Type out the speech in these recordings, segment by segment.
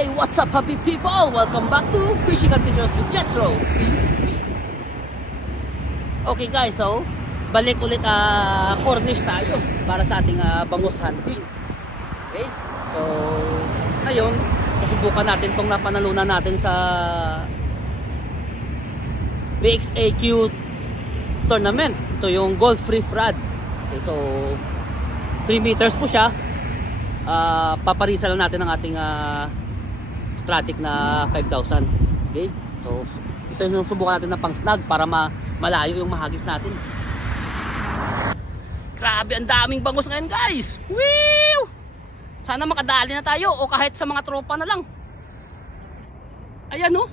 Hey, what's up happy people? Welcome back to Fishing Adventures with Jetro. Okay guys, so balik ulit ah Cornish tayo para sa ating ah, bangus hunting. Okay? So, ngayon, susubukan natin tong napanalunan natin sa BXAQ tournament. Ito yung Golf Free Rod. Okay, so 3 meters po siya. Ah, paparisa lang natin ang ating ah, Stratic na 5,000. Okay? So, ito yung subukan natin ng pang snag para ma malayo yung mahagis natin. Grabe, ang daming bangus ngayon guys! Woo! Sana makadali na tayo o kahit sa mga tropa na lang. Ayan oh.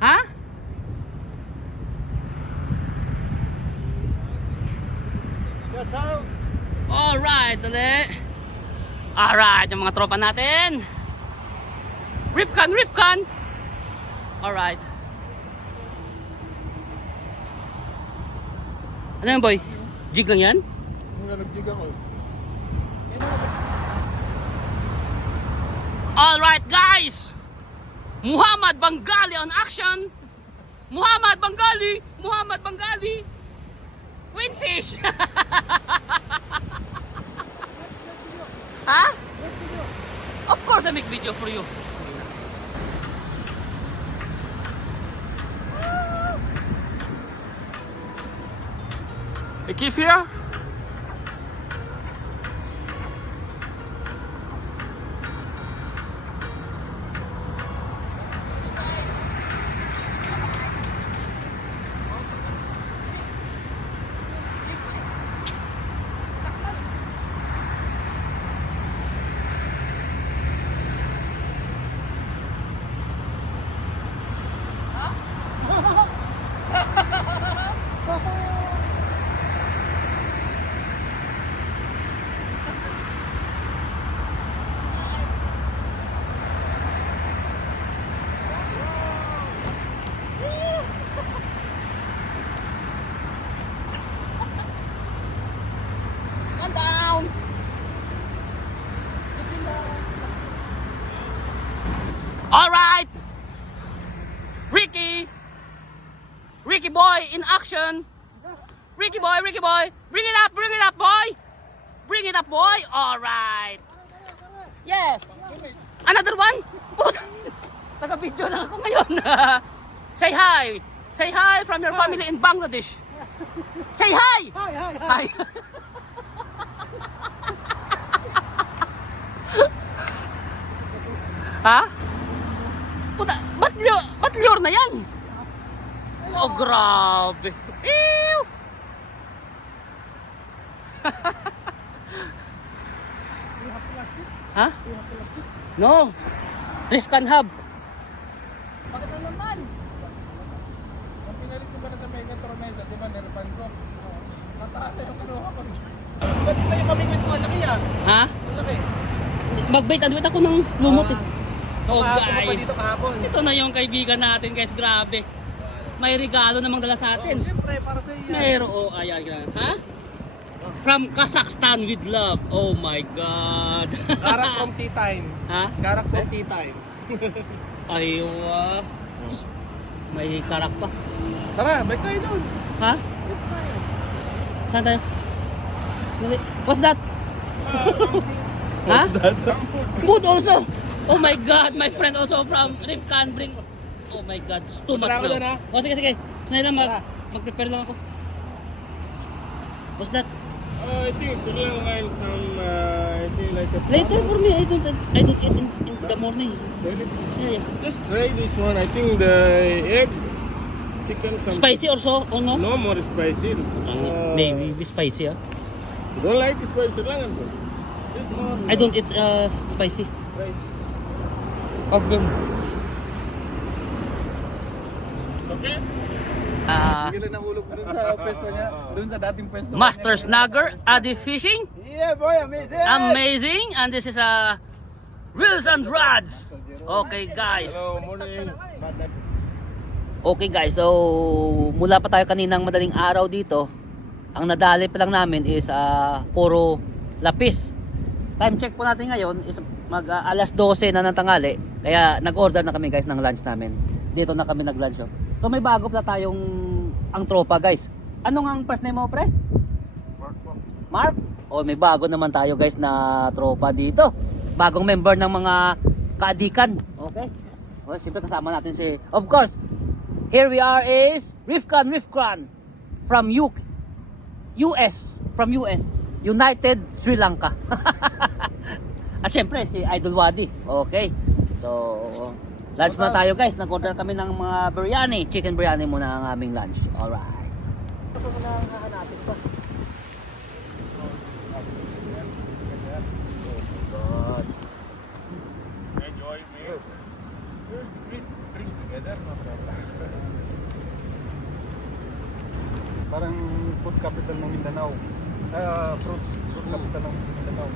Ha? Alright, dali. Alright, yung mga tropa natin. Ripcan, Ripcan. Alright. Ano yan boy? Jig lang yan? Muna nag-jig ako. Alright guys! Muhammad Bangali on action! Muhammad Bangali! Muhammad Bangali! Winfish! ha? Of course I make video for you. E que fia? One down! Alright! Ricky! Ricky boy in action! Ricky boy, Ricky boy! Bring it up, bring it up, boy! Bring it up, boy! Alright! Yes! Another one? Puta! Taga-video na ako ngayon. Say hi! Say hi from your family in Bangladesh. Say hi! Hi, hi, hi. Hi! ha? Puta, ba't lure, ba't lure na yan? Oh, grabe. Ew! ha? No. Rifkan Hub. Bakit na naman? Ang pinalit ko ba na sa Mega Tronesa, di ba, nirpan ko? Mataas na yung kinuha ko. Ba't ito yung kamingwit ko? Ang laki ah. Ha? Ang laki. Mag-bait and wait ako ng lumot eh. So, Oh, kahapon pa guys. dito kahapon. Ito na yung kaibigan natin guys, grabe. May regalo namang dala sa atin. Siyempre, para sa iyo. Meron, oh, ayan, ayan. Ha? From Kazakhstan with love. Oh my God. Karak from tea time. ha? Karak from tea time. Aywa. May karak pa. Tara, balik tayo doon. Ha? Saan tayo? What's that? ha? Food also. Oh my God, my friend also from Ripcan bring. Oh my God, it's too much Tara ako ha? Oh, sige, sige. Sanay lang, mag, Tara. mag-prepare lang ako. What's that? Uh, I think civilian line some, uh, I think like a Later for me, I don't, I don't eat in, in the morning. Really? Yeah, yeah. Just try this one. I think the egg, chicken, some. Spicy also, or no? No more spicy. Uh, Uh, maybe spicy, ah. You don't like spicy lang ano? This more. I don't eat uh, spicy. Try. Problem. It's okay? Ah, Hindi lang nahulog doon sa pwesto niya. Doon sa dating pwesto. Master Snagger, Adi Fishing. Yeah, boy, amazing! Amazing! And this is a Reels and Rods. Okay guys. Hello, morning. Okay guys, so mula pa tayo kaninang madaling araw dito, ang nadali pa lang namin is ah, puro lapis. Time check po natin ngayon is mag ah, alas 12 na ng tangali. Kaya nag-order na kami guys ng lunch namin. Dito na kami nag-lunch. oh. So may bago pala tayong ang tropa guys. Ano nga ang first name mo pre? Mark po. Mark? O may bago naman tayo guys na tropa dito. Bagong member ng mga kaadikan. Okay? O, siyempre kasama natin si, of course, here we are is Rifkan Rifkan from UK, US, from US, United Sri Lanka. At syempre si Idol Wadi. Okay. So, lunch muna tayo guys. Nag-order kami ng mga biryani. Chicken biryani muna ang aming lunch. Alright. Ito muna ang hahanapin ko. Enjoy me. Drink, drink together, no problem. Parang food capital ng Mindanao. Ah, fruit, fruit capital ng Mindanao.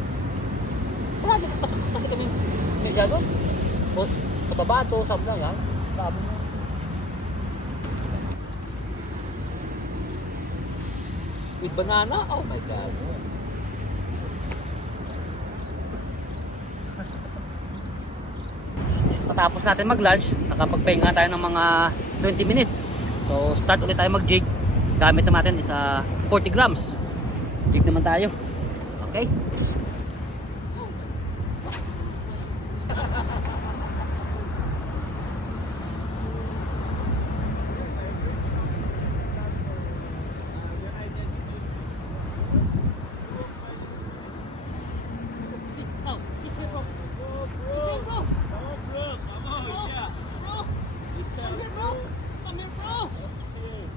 Marami kasi, kasi kami media doon. O, Cotabato, Sabla, yan. Dami mo. With banana? Oh my God. Patapos natin mag-lunch, nakapagpahinga tayo ng mga 20 minutes. So, start ulit tayo mag-jig. Gamit naman natin is ah, 40 grams. Jig naman tayo. Okay? No, this way, bro. This way, bro. Bro. Come here, bro. Come here, bro.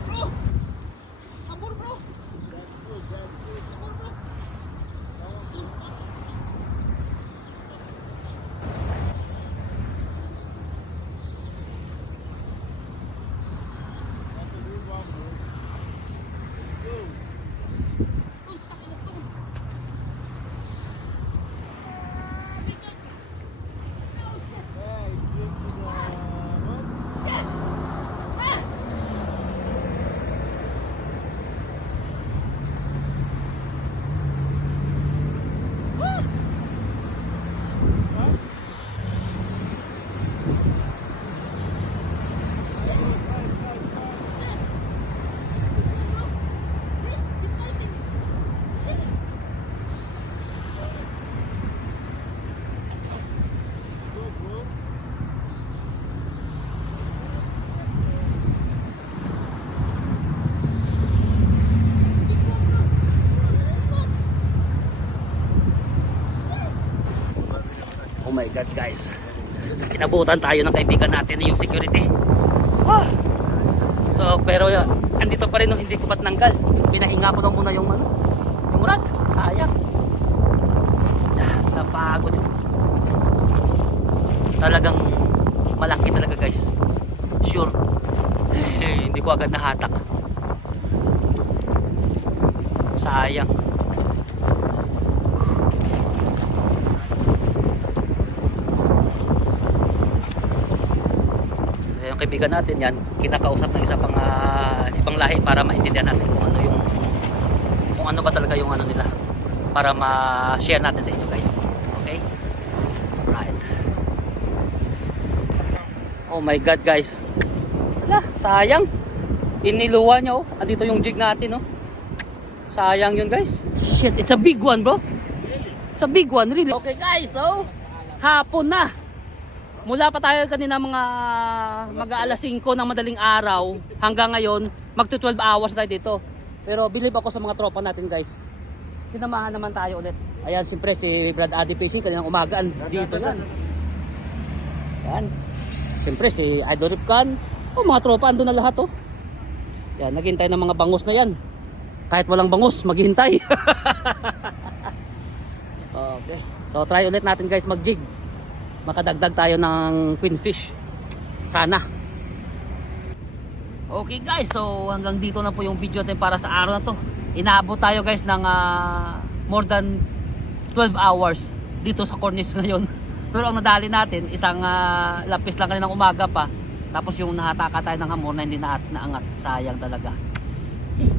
Bro. Come on, bro. Come on, bro. Oh, stuck in the stone. Oh my God guys. Kinabutan tayo ng kaibigan natin yung security. Ah. So pero uh, andito pa rin no, hindi ko pa tinanggal. Pinahinga ko lang muna yung ano. Rad. Sayang. Ah, napagod. Talagang malaki talaga guys. Sure. Eh, hindi ko agad nahatak. Sayang. Kaibigan natin yan kinakausap ng isa pang ah, ibang lahi para maintindihan natin kung ano yung kung ano ba talaga yung ano nila para ma-share natin sa inyo guys. Okay? Right oh my god guys. Wala sayang. Iniluwa niya oh. Andito yung jig natin oh. Sayang yun guys. Shit it's a big one bro. It's a big one really. Okay guys so hapon na Mula pa tayo kanina mga mag alas 5 ng madaling araw hanggang ngayon, magto 12 hours tayo dito. Pero believe ako sa mga tropa natin guys. Sinamahan naman tayo ulit. Ayan, siyempre si Brad Adi Fishing kaninang umaga dito yan. Yan. Siyempre si Idol Ripcan. Oh, mga tropa andun na lahat oh. Yan, naghintay ng mga bangus na yan. Kahit walang bangus, maghintay. okay. So try ulit natin guys mag-jig makadagdag tayo ng queen fish. Sana. Okay guys. So hanggang dito na po yung video natin para sa araw na to. Inaabot tayo guys ng ah, more than 12 hours dito sa cornice ngayon. Pero ang nadali natin isang ah, lapis lang kaninang umaga pa. Tapos yung nahataka tayo ng hamor na hindi na naangat. Sayang talaga.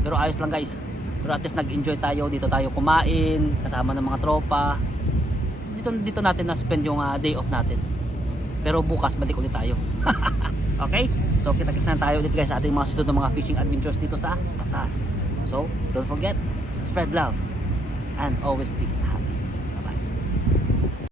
Pero ayos lang guys. Pero at least nag enjoy tayo. Dito tayo kumain kasama ng mga tropa dito dito natin na spend yung ah, day off natin. Pero bukas balik ulit tayo. okay? So kita-kits na tayo ulit guys sa ating mga sunod na mga fishing adventures dito sa Bataan. So, don't forget, spread love and always be.